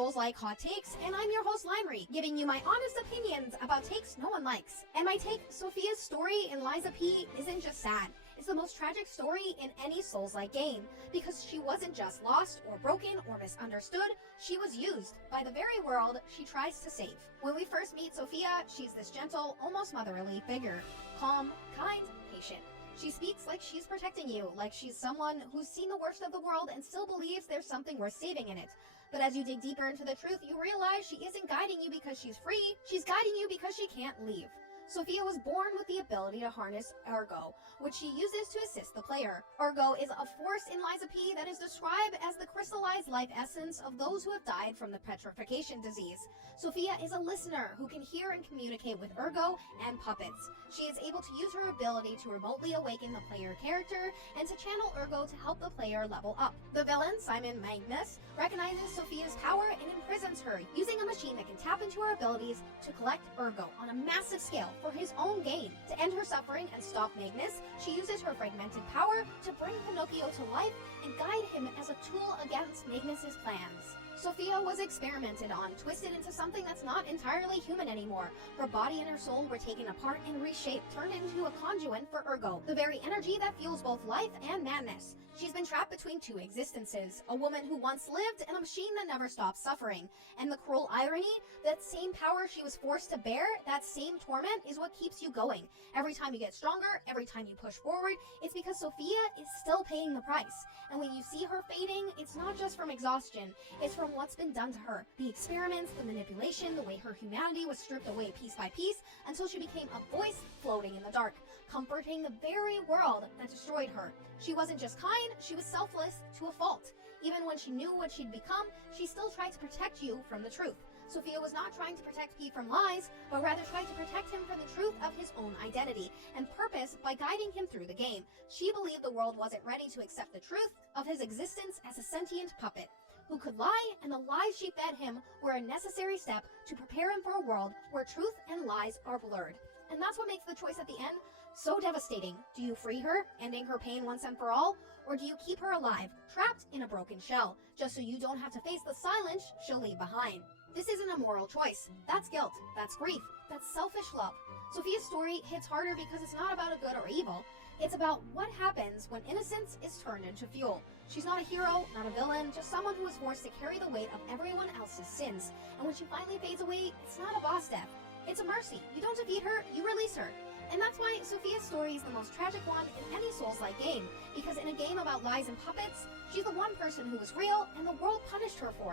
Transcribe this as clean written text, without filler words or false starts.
Soulslike Hot Takes, and I'm your host limerivt, giving you my honest opinions about takes no one likes. And my take, Sophia's story in Liza P isn't just sad. It's the most tragic story in any Souls-like game, because she wasn't just lost or broken or misunderstood, she was used by the very world she tries to save. When we first meet Sophia, she's this gentle, almost motherly figure. Calm, kind, patient. She speaks like she's protecting you, like she's someone who's seen the worst of the world and still believes there's something worth saving in it. But as you dig deeper into the truth, you realize she isn't guiding you because she's free, she's guiding you because she can't leave. Sophia was born with the ability to harness Ergo, which she uses to assist the player. Ergo is a force in Liza P that is described as the crystallized life essence of those who have died from the petrification disease. Sophia is a listener who can hear and communicate with Ergo and puppets. She is able to use her ability to remotely awaken the player character and to channel Ergo to help the player level up. The villain, Simon Magnus, recognizes Sophia's power and imprisons her, using a machine that can tap into her abilities to collect Ergo on a massive scale for his own gain. To end her suffering and stop Magnus, she uses her fragmented power to bring Pinocchio to life and guide him as a tool against Magnus's plans. Sophia was experimented on, twisted into something that's not entirely human anymore. Her body and her soul were taken apart and reshaped, turned into a conduit for Ergo, the very energy that fuels both life and madness. She's been trapped between two existences, a woman who once lived and a machine that never stops suffering. And the cruel irony, that same power she was forced to bear, that same torment is what keeps you going. Every time you get stronger, every time you push forward, it's because Sophia is still paying the price. And when you see her fading, it's not just from exhaustion, it's from what's been done to her. The experiments, the manipulation, the way her humanity was stripped away piece by piece until she became a voice floating in the dark, comforting the very world that destroyed her. She wasn't just kind, she was selfless to a fault. Even when she knew what she'd become, she still tried to protect you from the truth. Sophia was not trying to protect P from lies, but rather tried to protect him from the truth of his own identity and purpose by guiding him through the game. She believed the world wasn't ready to accept the truth of his existence as a sentient puppet who could lie, and the lies she fed him were a necessary step to prepare him for a world where truth and lies are blurred. And that's what makes the choice at the end so devastating. Do you free her, ending her pain once and for all? Or do you keep her alive, trapped in a broken shell, just so you don't have to face the silence she'll leave behind? This isn't a moral choice. That's guilt, that's grief, that's selfish love. Sophia's story hits harder because it's not about a good or evil. It's about what happens when innocence is turned into fuel. She's not a hero, not a villain, just someone who is forced to carry the weight of everyone else's sins. And when she finally fades away, it's not a boss death. It's a mercy. You don't defeat her, you release her. And that's why Sophia's story is the most tragic one in any Souls-like game, because in a game about lies and puppets, she's the one person who was real, and the world punished her for it.